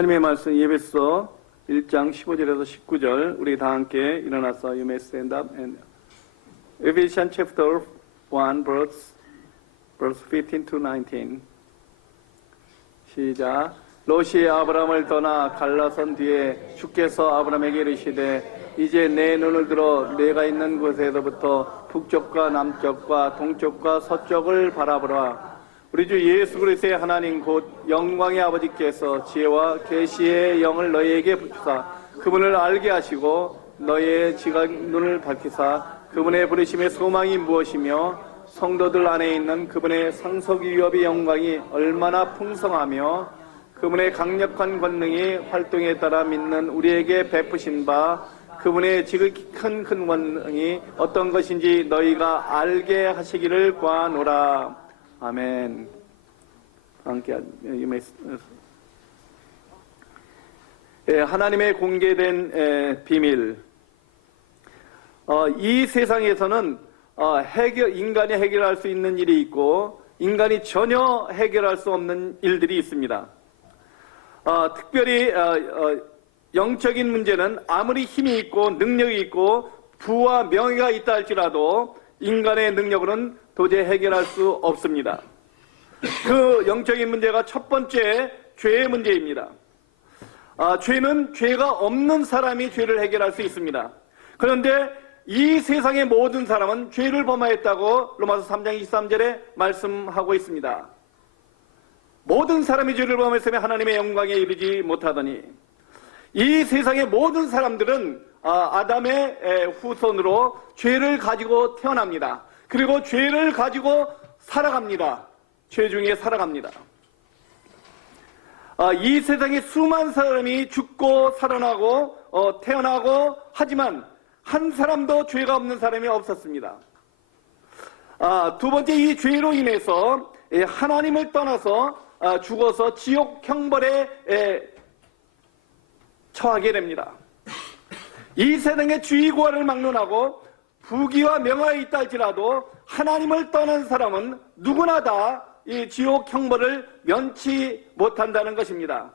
하나님의 말씀 예배서 1장 15절에서 19절 우리 다 함께 일어나서 You may stand up and Ephesians chapter 1 verse 15 to 19 시작. 롯이 아브라함을 떠나 갈라선 뒤에 주께서 아브라함에게 이르시되 이제 내 눈을 들어 내가 있는 곳에서부터 북쪽과 남쪽과 동쪽과 서쪽을 바라보라. 우리 주 예수 그리스도의 하나님 곧 영광의 아버지께서 지혜와 계시의 영을 너희에게 부주사 그분을 알게 하시고 너희의 지각 눈을 밝히사 그분의 부르심의 소망이 무엇이며 성도들 안에 있는 그분의 상속 위업의 영광이 얼마나 풍성하며 그분의 강력한 권능이 활동에 따라 믿는 우리에게 베푸신 바 그분의 지극히 큰 권능이 어떤 것인지 너희가 알게 하시기를 구하노라. 아멘. 함께 하나님의 공개된 비밀. 이 세상에서는 인간이 해결할 수 있는 일이 있고 인간이 전혀 해결할 수 없는 일들이 있습니다. 특별히 영적인 문제는 아무리 힘이 있고 능력이 있고 부와 명예가 있다 할지라도 인간의 능력으로는 도저히 해결할 수 없습니다. 그 영적인 문제가 첫 번째 죄의 문제입니다. 죄는 죄가 없는 사람이 죄를 해결할 수 있습니다. 그런데 이 세상의 모든 사람은 죄를 범하였다고 로마서 3장 23절에 말씀하고 있습니다. 모든 사람이 죄를 범했으면 하나님의 영광에 이르지 못하더니 이 세상의 모든 사람들은 아담의 후손으로 죄를 가지고 태어납니다. 그리고 죄를 가지고 살아갑니다. 죄 중에 살아갑니다. 이 세상에 수많은 사람이 죽고 살아나고 태어나고 하지만 한 사람도 죄가 없는 사람이 없었습니다. 두 번째, 이 죄로 인해서 하나님을 떠나서 죽어서 지옥 형벌에 처하게 됩니다. 이 세상의 주의고하를 막론하고 부귀와 명화에 있다 할지라도 하나님을 떠난 사람은 누구나 다 이 지옥 형벌을 면치 못한다는 것입니다.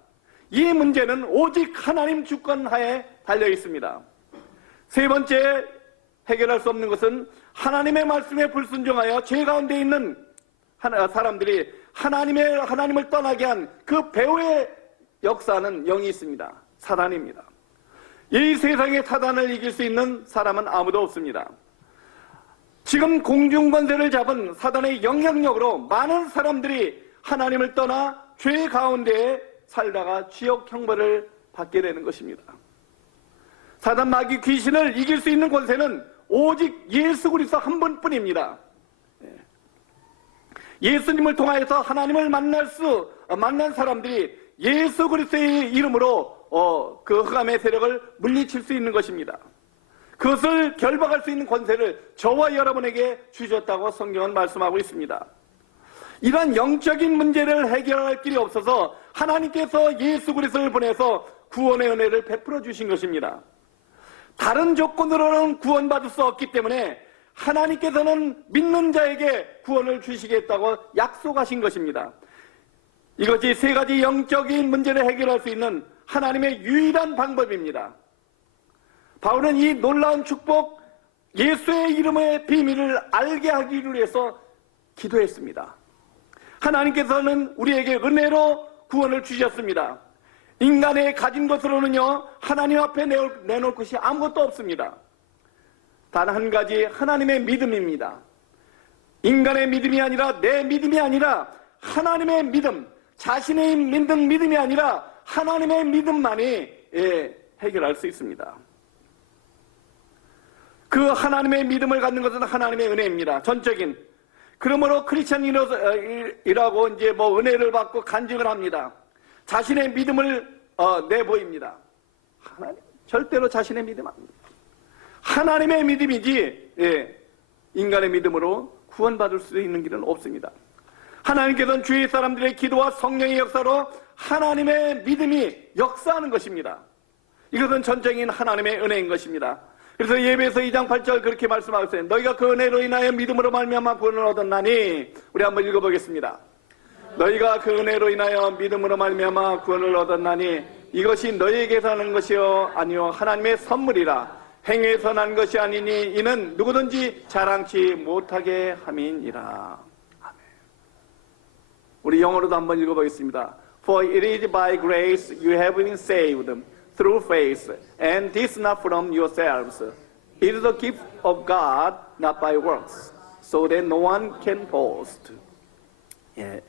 이 문제는 오직 하나님 주권하에 달려 있습니다. 세 번째, 해결할 수 없는 것은 하나님의 말씀에 불순종하여 죄 가운데 있는 사람들이 하나님을 떠나게 한 그 배후의 역사는 영이 있습니다. 사단입니다. 이 세상의 사단을 이길 수 있는 사람은 아무도 없습니다. 지금 공중권세를 잡은 사단의 영향력으로 많은 사람들이 하나님을 떠나 죄 가운데 살다가 지옥 형벌을 받게 되는 것입니다. 사단 마귀 귀신을 이길 수 있는 권세는 오직 예수 그리스도 한 분뿐입니다. 예수님을 통하여서 하나님을 만난 사람들이 예수 그리스도의 이름으로 그 흑암의 세력을 물리칠 수 있는 것입니다. 그것을 결박할 수 있는 권세를 저와 여러분에게 주셨다고 성경은 말씀하고 있습니다. 이러한 영적인 문제를 해결할 길이 없어서 하나님께서 예수 그리스도를 보내서 구원의 은혜를 베풀어 주신 것입니다. 다른 조건으로는 구원받을 수 없기 때문에 하나님께서는 믿는 자에게 구원을 주시겠다고 약속하신 것입니다. 이것이 세 가지 영적인 문제를 해결할 수 있는 하나님의 유일한 방법입니다. 바울은 이 놀라운 축복, 예수의 이름의 비밀을 알게 하기 위해서 기도했습니다. 하나님께서는 우리에게 은혜로 구원을 주셨습니다. 인간의 가진 것으로는요, 하나님 앞에 내놓을 것이 아무것도 없습니다. 단 한 가지, 하나님의 믿음입니다. 인간의 믿음이 아니라 내 믿음이 아니라 하나님의 믿음, 자신의 믿음이 아니라 하나님의 믿음만이 해결할 수 있습니다. 그 하나님의 믿음을 갖는 것은 하나님의 은혜입니다. 전적인. 그러므로 크리스천이라고 이제 은혜를 받고 간증을 합니다. 자신의 믿음을 내보입니다. 절대로 자신의 믿음 아닙니다. 하나님의 믿음이지 인간의 믿음으로 구원받을 수 있는 길은 없습니다. 하나님께서는 주위 사람들의 기도와 성령의 역사로 하나님의 믿음이 역사하는 것입니다. 이것은 전적인 하나님의 은혜인 것입니다. 그래서 예배에서 2장 8절 그렇게 말씀하고 있어요. 너희가 그 은혜로 인하여 믿음으로 말미암아 구원을 얻었나니. 우리 한번 읽어보겠습니다. 너희가 그 은혜로 인하여 믿음으로 말미암아 구원을 얻었나니 이것이 너희에게서 나는 것이요 아니요 하나님의 선물이라. 행위에서 난 것이 아니니 이는 누구든지 자랑치 못하게 함이니라. 아멘. 우리 영어로도 한번 읽어보겠습니다. For it is by grace you have been saved through faith, and this not from yourselves. It is the gift of God, not by works, so that no one can boast. 예.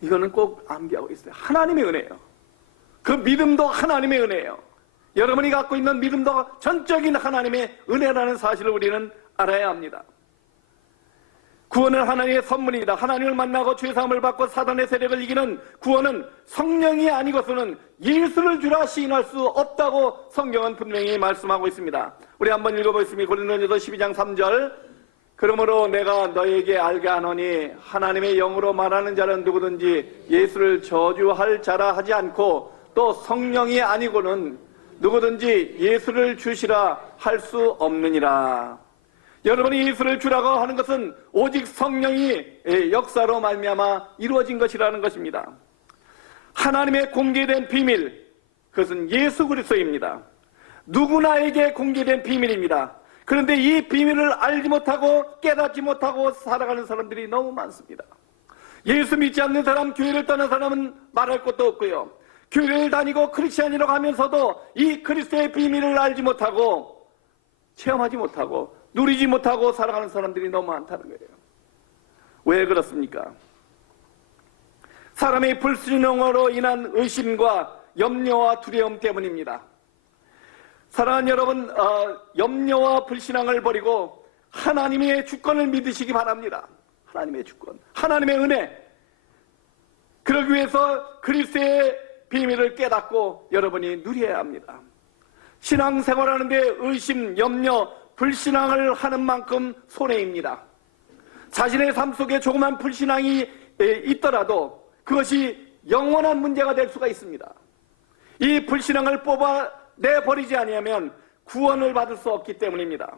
이거는 꼭 암기하고 있어요. 하나님의 은혜예요. 그 믿음도 하나님의 은혜예요. 여러분이 갖고 있는 믿음도 전적인 하나님의 은혜라는 사실을 우리는 알아야 합니다. 구원은 하나님의 선물입니다. 하나님을 만나고 죄사함을 받고 사단의 세력을 이기는 구원은 성령이 아니고서는 예수를 주라 시인할 수 없다고 성경은 분명히 말씀하고 있습니다. 우리 한번 읽어보겠습니다. 고린도전서 12장 3절. 그러므로 내가 너에게 알게 하노니 하나님의 영으로 말하는 자는 누구든지 예수를 저주할 자라 하지 않고 또 성령이 아니고는 누구든지 예수를 주시라 할 수 없느니라. 여러분이 예수를 주라고 하는 것은 오직 성령이 역사로 말미암아 이루어진 것이라는 것입니다. 하나님의 공개된 비밀, 그것은 예수 그리스도입니다. 누구나에게 공개된 비밀입니다. 그런데 이 비밀을 알지 못하고 깨닫지 못하고 살아가는 사람들이 너무 많습니다. 예수 믿지 않는 사람, 교회를 떠난 사람은 말할 것도 없고요. 교회를 다니고 크리스찬이라고 하면서도 이 그리스도의 비밀을 알지 못하고 체험하지 못하고 누리지 못하고 살아가는 사람들이 너무 많다는 거예요. 왜 그렇습니까? 사람의 불순종으로 인한 의심과 염려와 두려움 때문입니다. 사랑하는 여러분, 염려와 불신앙을 버리고 하나님의 주권을 믿으시기 바랍니다. 하나님의 주권, 하나님의 은혜. 그러기 위해서 그리스도의 비밀을 깨닫고 여러분이 누려야 합니다. 신앙생활하는데 의심, 염려, 불신앙을 하는 만큼 손해입니다. 자신의 삶 속에 조그만 불신앙이 있더라도 그것이 영원한 문제가 될 수가 있습니다. 이 불신앙을 뽑아내버리지 아니하면 구원을 받을 수 없기 때문입니다.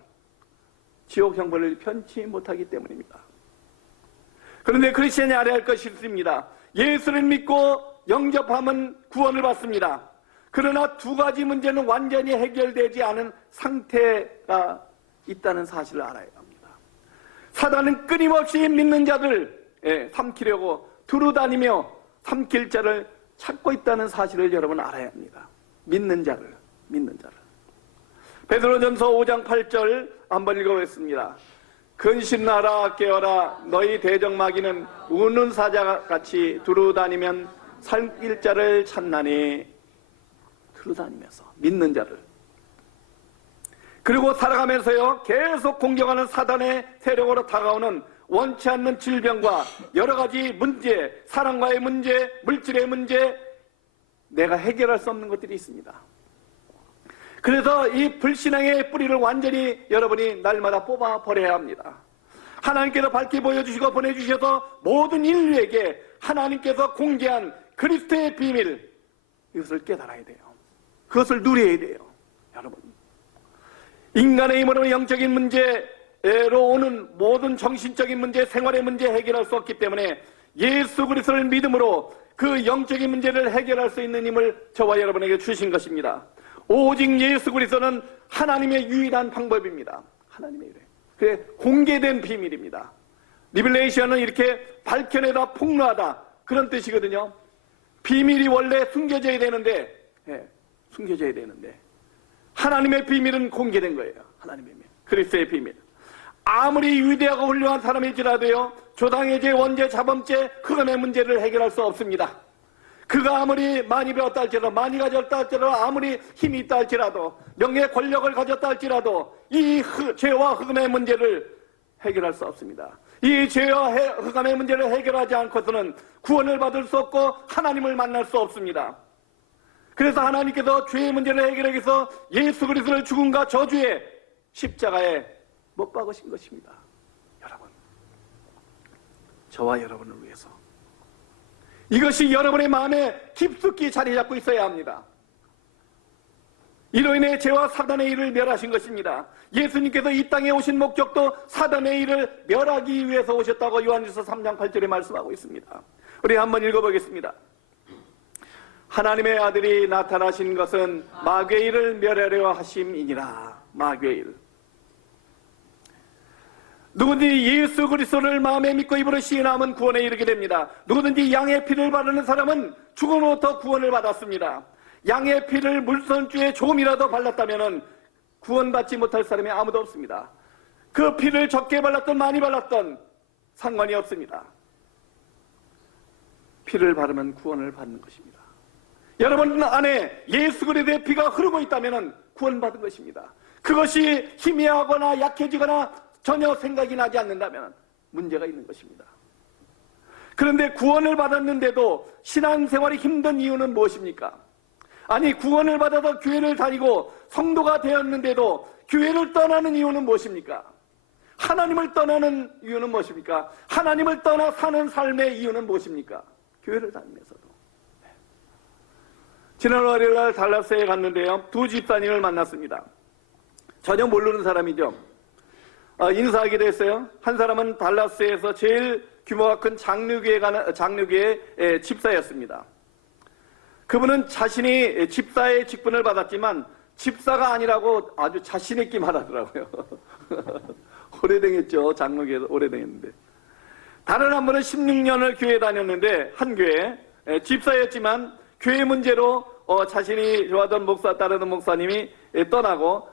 지옥 형벌을 편치 못하기 때문입니다. 그런데 크리스천이 알아야 할 것이 있습니다. 예수를 믿고 영접하면 구원을 받습니다. 그러나 두 가지 문제는 완전히 해결되지 않은 상태가 있다는 사실을 알아야 합니다. 사단은 끊임없이 믿는 자들 삼키려고 두루다니며 삼킬 자를 찾고 있다는 사실을 여러분 알아야 합니다. 믿는 자를. 베드로전서 5장 8절 한번 읽어보겠습니다. 근신하라 깨어라 너희 대적마귀는 우는 사자같이 두루다니면 살길 자를 찾나니. 두루다니면서 믿는 자를. 그리고 살아가면서요 계속 공격하는 사단의 세력으로 다가오는 원치 않는 질병과 여러 가지 문제, 사랑과의 문제, 물질의 문제, 내가 해결할 수 없는 것들이 있습니다. 그래서 이 불신앙의 뿌리를 완전히 여러분이 날마다 뽑아버려야 합니다. 하나님께서 밝히 보여주시고 보내주셔서 모든 인류에게 하나님께서 공개한 그리스도의 비밀, 이것을 깨달아야 돼요. 그것을 누려야 돼요. 여러분, 인간의 힘으로 영적인 문제로 오는 모든 정신적인 문제, 생활의 문제 해결할 수 없기 때문에 예수 그리스도를 믿음으로 그 영적인 문제를 해결할 수 있는 힘을 저와 여러분에게 주신 것입니다. 오직 예수 그리스도는 하나님의 유일한 방법입니다. 하나님의 유일한. 그게 공개된 비밀입니다. 리벨레이션은 이렇게 밝혀내다, 폭로하다, 그런 뜻이거든요. 비밀이 원래 숨겨져야 되는데 하나님의 비밀은 공개된 거예요. 하나님의 비밀, 그리스도의 비밀. 아무리 위대하고 훌륭한 사람일지라도요 조당해제, 원죄, 자범죄, 흑암의 문제를 해결할 수 없습니다. 그가 아무리 많이 배웠다 할지라도, 많이 가졌다 할지라도, 아무리 힘이 있다 할지라도, 명예, 권력을 가졌다 할지라도 이 죄와 흑암의 문제를 해결할 수 없습니다. 이 죄와 흑암의 문제를 해결하지 않고서는 구원을 받을 수 없고 하나님을 만날 수 없습니다. 그래서 하나님께서 죄의 문제를 해결하기 위해서 예수 그리스도를 죽음과 저주의 십자가에 못 박으신 것입니다. 여러분, 저와 여러분을 위해서. 이것이 여러분의 마음에 깊숙이 자리 잡고 있어야 합니다. 이로 인해 죄와 사단의 일을 멸하신 것입니다. 예수님께서 이 땅에 오신 목적도 사단의 일을 멸하기 위해서 오셨다고 요한일서 3장 8절에 말씀하고 있습니다. 우리 한번 읽어보겠습니다. 하나님의 아들이 나타나신 것은 마귀의 일을 멸하려 하심이니라. 마귀의 일. 누구든지 예수 그리스도를 마음에 믿고 입으로 시인하면 구원에 이르게 됩니다. 누구든지 양의 피를 바르는 사람은 죽음으로부터 구원을 받았습니다. 양의 피를 물선주에 조금이라도 발랐다면 구원받지 못할 사람이 아무도 없습니다. 그 피를 적게 발랐던 많이 발랐던 상관이 없습니다. 피를 바르면 구원을 받는 것입니다. 여러분 안에 예수 그리스도의 피가 흐르고 있다면 구원받은 것입니다. 그것이 희미하거나 약해지거나 전혀 생각이 나지 않는다면 문제가 있는 것입니다. 그런데 구원을 받았는데도 신앙생활이 힘든 이유는 무엇입니까? 아니, 구원을 받아서 교회를 다니고 성도가 되었는데도 교회를 떠나는 이유는 무엇입니까? 하나님을 떠나는 이유는 무엇입니까? 하나님을 떠나 사는 삶의 이유는 무엇입니까? 교회를 다니면서도. 지난 월요일날 달라스에 갔는데요, 두 집사님을 만났습니다. 전혀 모르는 사람이죠. 인사하기도 했어요. 한 사람은 달라스에서 제일 규모가 큰 장로교의 집사였습니다. 그분은 자신이 집사의 직분을 받았지만 집사가 아니라고 아주 자신 있게 말하더라고요. 오래되겠죠. 장로교에서 오래되겠는데. 다른 한 분은 16년을 교회 다녔는데 한 교회 집사였지만 교회 문제로 자신이 좋아하던 목사, 따르던 목사님이 떠나고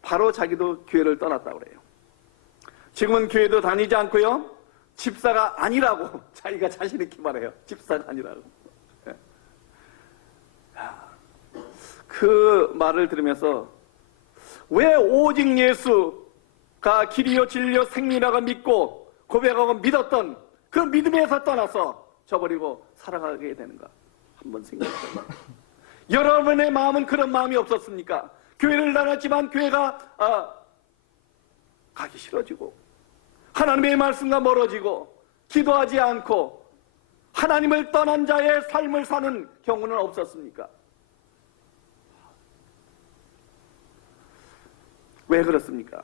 바로 자기도 교회를 떠났다고 그래요. 지금은 교회도 다니지 않고요, 집사가 아니라고 자기가 자신 있게 말해요. 집사가 아니라고. 그 말을 들으면서 왜 오직 예수가 길이요 진리요 생명이라고 믿고 고백하고 믿었던 그 믿음에서 떠나서 저버리고 살아가게 되는가 한번 생각해봐요. 여러분의 마음은 그런 마음이 없었습니까? 교회를 다녔지만 교회가 가기 싫어지고 하나님의 말씀과 멀어지고 기도하지 않고 하나님을 떠난 자의 삶을 사는 경우는 없었습니까? 왜 그렇습니까?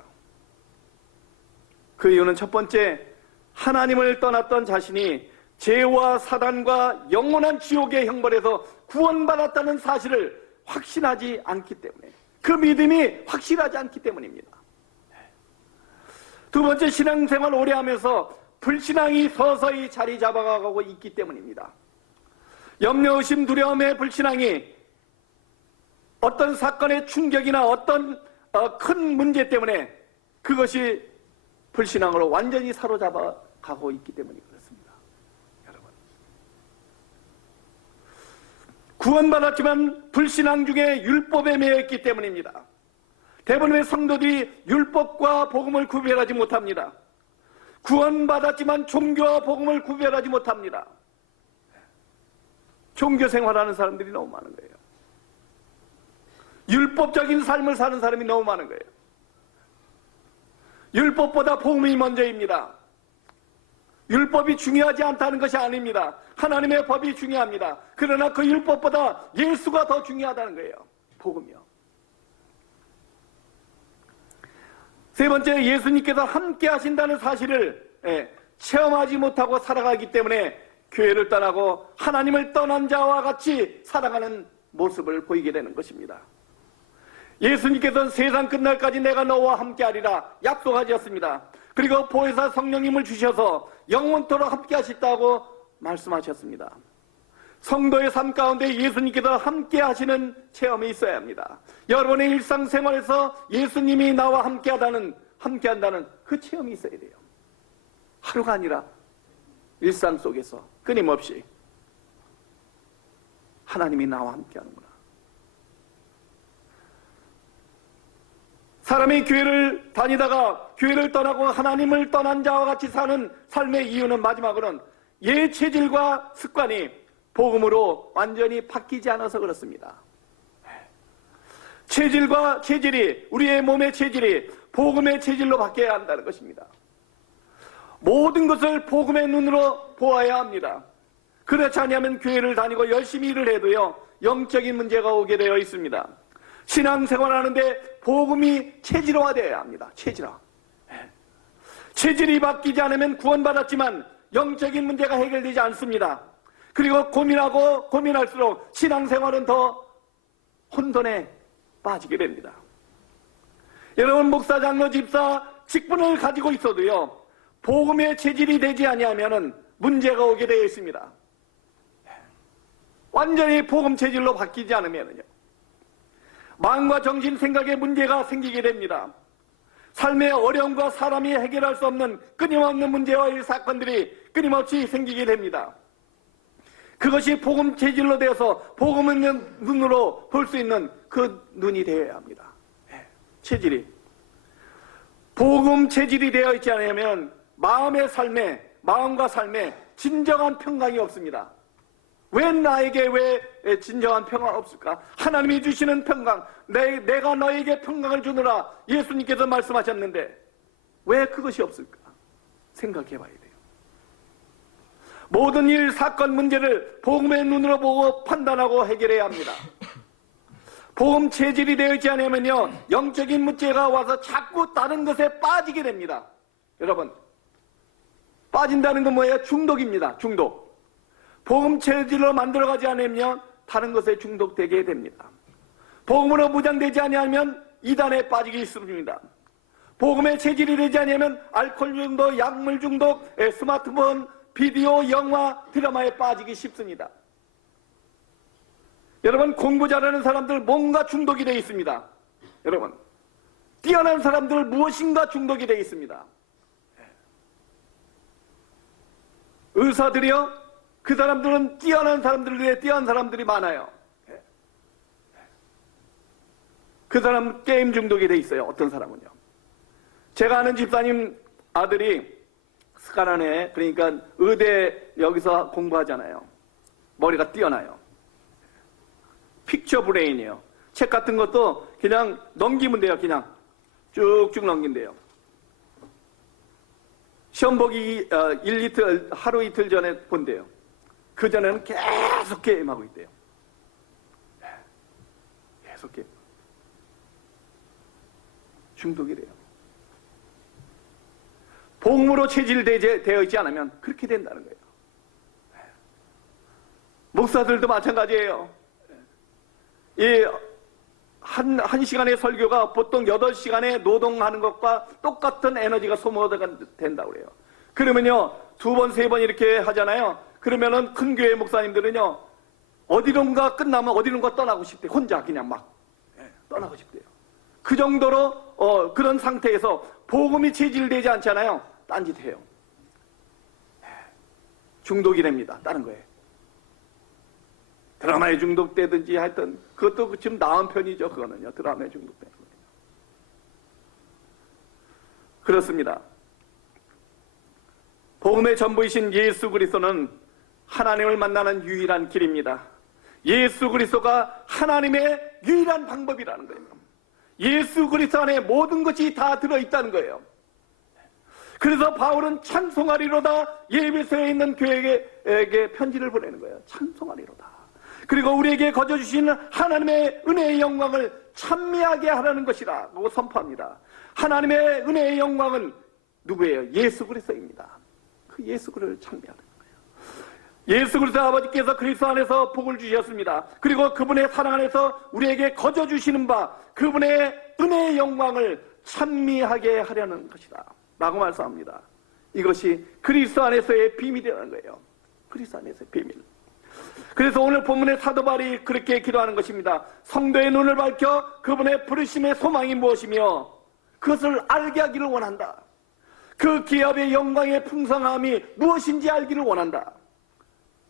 그 이유는 첫 번째, 하나님을 떠났던 자신이 죄와 사단과 영원한 지옥의 형벌에서 구원받았다는 사실을 확신하지 않기 때문에, 그 믿음이 확실하지 않기 때문입니다. 두 번째, 신앙생활 오래 하면서 불신앙이 서서히 자리 잡아가고 있기 때문입니다. 염려, 의심, 두려움의 불신앙이 어떤 사건의 충격이나 어떤 큰 문제 때문에 그것이 불신앙으로 완전히 사로잡아 가고 있기 때문이 그렇습니다. 여러분, 구원받았지만 불신앙 중에 율법에 매여 있기 때문입니다. 대부분의 성도들이 율법과 복음을 구별하지 못합니다. 구원받았지만 종교와 복음을 구별하지 못합니다. 종교 생활하는 사람들이 너무 많은 거예요. 율법적인 삶을 사는 사람이 너무 많은 거예요. 율법보다 복음이 먼저입니다. 율법이 중요하지 않다는 것이 아닙니다. 하나님의 법이 중요합니다. 그러나 그 율법보다 예수가 더 중요하다는 거예요. 복음이요. 세 번째, 예수님께서 함께 하신다는 사실을 체험하지 못하고 살아가기 때문에 교회를 떠나고 하나님을 떠난 자와 같이 살아가는 모습을 보이게 되는 것입니다. 예수님께서는 세상 끝날까지 내가 너와 함께하리라 약속하셨습니다. 그리고 보혜사 성령님을 주셔서 영원토록 함께 하시다고 말씀하셨습니다. 성도의 삶 가운데 예수님께서 함께 하시는 체험이 있어야 합니다. 여러분의 일상생활에서 예수님이 나와 함께한다는 그 체험이 있어야 돼요. 하루가 아니라 일상 속에서 끊임없이 하나님이 나와 함께하는구나. 사람이 교회를 다니다가 교회를 떠나고 하나님을 떠난 자와 같이 사는 삶의 이유는 마지막으로는 옛 체질과 습관이 복음으로 완전히 바뀌지 않아서 그렇습니다. 체질이 우리의 몸의 체질이 복음의 체질로 바뀌어야 한다는 것입니다. 모든 것을 복음의 눈으로 보아야 합니다. 그렇지 않으면 교회를 다니고 열심히 일을 해도요, 영적인 문제가 오게 되어 있습니다. 신앙생활하는데 복음이 체질화되어야 합니다. 체질화. 체질이 바뀌지 않으면 구원받았지만 영적인 문제가 해결되지 않습니다. 그리고 고민하고 고민할수록 신앙생활은 더 혼돈에 빠지게 됩니다. 여러분, 목사, 장로, 집사 직분을 가지고 있어도요, 복음의 체질이 되지 아니하면 문제가 오게 되어 있습니다. 완전히 복음 체질로 바뀌지 않으면요, 마음과 정신, 생각에 문제가 생기게 됩니다. 삶의 어려움과 사람이 해결할 수 없는 끊임없는 문제와 사건들이 끊임없이 생기게 됩니다. 그것이 복음 체질로 되어서 복음 있는 눈으로 볼 수 있는 그 눈이 되어야 합니다. 체질이. 복음 체질이 되어 있지 않으면 마음과 삶에 진정한 평강이 없습니다. 왜 나에게 왜 진정한 평강 없을까? 하나님이 주시는 평강, 내가 너에게 평강을 주노라 예수님께서 말씀하셨는데 왜 그것이 없을까? 생각해 봐야 돼요. 모든 일, 사건, 문제를 복음의 눈으로 보고 판단하고 해결해야 합니다. 복음 체질이 되어 있지 않으면요, 영적인 문제가 와서 자꾸 다른 것에 빠지게 됩니다. 여러분, 빠진다는 건 뭐예요? 중독입니다. 중독. 복음 체질로 만들어가지 않으면 다른 것에 중독되게 됩니다. 복음으로 무장되지 아니하면 이단에 빠지기 쉽습니다. 복음의 체질이 되지 않으면 알코올 중독, 약물 중독, 스마트폰, 비디오, 영화, 드라마에 빠지기 쉽습니다. 여러분, 공부 잘하는 사람들 뭔가 중독이 되어 있습니다. 여러분, 뛰어난 사람들 무엇인가 중독이 되어 있습니다. 의사들이요, 그 사람들은 뛰어난 사람들 위에 뛰어난 사람들이 많아요. 그 사람 게임 중독이 돼 있어요. 어떤 사람은요. 제가 아는 집사님 아들이 스카라네, 그러니까 의대 여기서 공부하잖아요. 머리가 뛰어나요. 픽처 브레인이에요. 책 같은 것도 그냥 넘기면 돼요. 그냥 쭉쭉 넘긴대요. 시험 보기 하루 이틀 전에 본대요. 그 전에는 계속 게임하고 있대요. 계속 게임. 중독이 돼요. 복음으로 체질되어 있지 않으면 그렇게 된다는 거예요. 목사들도 마찬가지예요. 한 시간의 설교가 보통 8시간의 노동하는 것과 똑같은 에너지가 소모가 된다고 그래요. 그러면요, 2번, 3번 이렇게 하잖아요. 그러면은 큰 교회 목사님들은요, 어디론가 끝나면 어디론가 떠나고 싶대요. 혼자 그냥 막 떠나고 싶대요. 그 정도로 그런 상태에서 복음이 체질되지 않잖아요. 딴짓해요. 중독이 됩니다. 다른 거에. 드라마에 중독되든지 하여튼 그것도 지금 나은 편이죠. 그거는요. 드라마에 중독되는 거예요. 그렇습니다. 복음의 전부이신 예수 그리스도는 하나님을 만나는 유일한 길입니다. 예수 그리스도가 하나님의 유일한 방법이라는 거예요. 예수 그리스도 안에 모든 것이 다 들어있다는 거예요. 그래서 바울은 찬송하리로다 예배소에 있는 교회에게 편지를 보내는 거예요. 찬송하리로다. 그리고 우리에게 거저 주시는 하나님의 은혜의 영광을 찬미하게 하라는 것이라고 선포합니다. 하나님의 은혜의 영광은 누구예요? 예수 그리스도입니다. 그 예수 그리스도를 찬미하는 거예요. 예수 그리스도 아버지께서 그리스도 안에서 복을 주셨습니다. 그리고 그분의 사랑 안에서 우리에게 거저 주시는 바 그분의 은혜의 영광을 찬미하게 하려는 것이다 라고 말씀합니다. 이것이 그리스도 안에서의 비밀이라는 거예요. 그리스도 안에서의 비밀. 그래서 오늘 본문의 사도 바울이 그렇게 기도하는 것입니다. 성도의 눈을 밝혀 그분의 부르심의 소망이 무엇이며 그것을 알게 하기를 원한다. 그 기업의 영광의 풍성함이 무엇인지 알기를 원한다.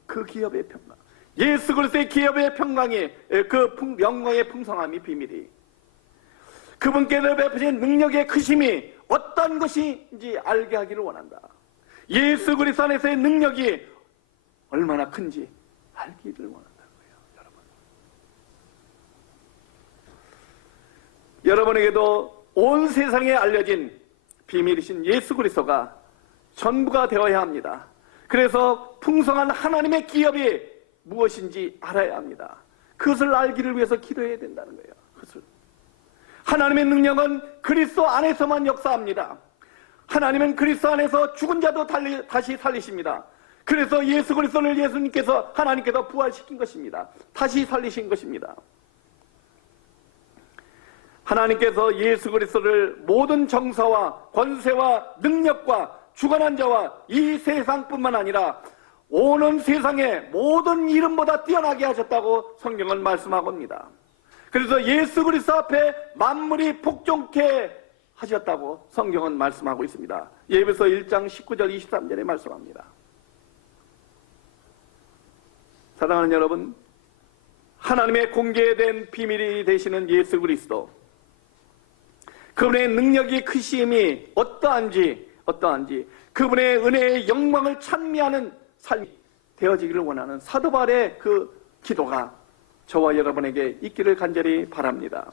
그 기업의 평강, 예수 그리스도의 기업의 평강이 그 영광의 풍성함이 비밀이, 그분께서 베푸신 능력의 크심이 어떤 것인지 알게 하기를 원한다. 예수 그리스도 안에서의 능력이 얼마나 큰지 알기를 원한다는 거예요. 여러분에게도 온 세상에 알려진 비밀이신 예수 그리스도가 전부가 되어야 합니다. 그래서 풍성한 하나님의 기업이 무엇인지 알아야 합니다. 그것을 알기를 위해서 기도해야 된다는 거예요. 그것을 하나님의 능력은 그리스도 안에서만 역사합니다. 하나님은 그리스도 안에서 죽은 자도 다시 살리십니다. 그래서 예수 그리스도를 예수님께서 하나님께서 부활시킨 것입니다. 다시 살리신 것입니다. 하나님께서 예수 그리스도를 모든 정사와 권세와 능력과 주관한 자와 이 세상뿐만 아니라 오는 세상의 모든 이름보다 뛰어나게 하셨다고 성경은 말씀하고 있습니다. 그래서 예수 그리스도 앞에 만물이 복종케 하셨다고 성경은 말씀하고 있습니다. 예배서 1장 19절 23절에 말씀합니다. 사랑하는 여러분, 하나님의 공개된 비밀이 되시는 예수 그리스도, 그분의 능력이 크심이 어떠한지 그분의 은혜의 영광을 찬미하는 삶이 되어지기를 원하는 사도 바울의 그 기도가 저와 여러분에게 있기를 간절히 바랍니다.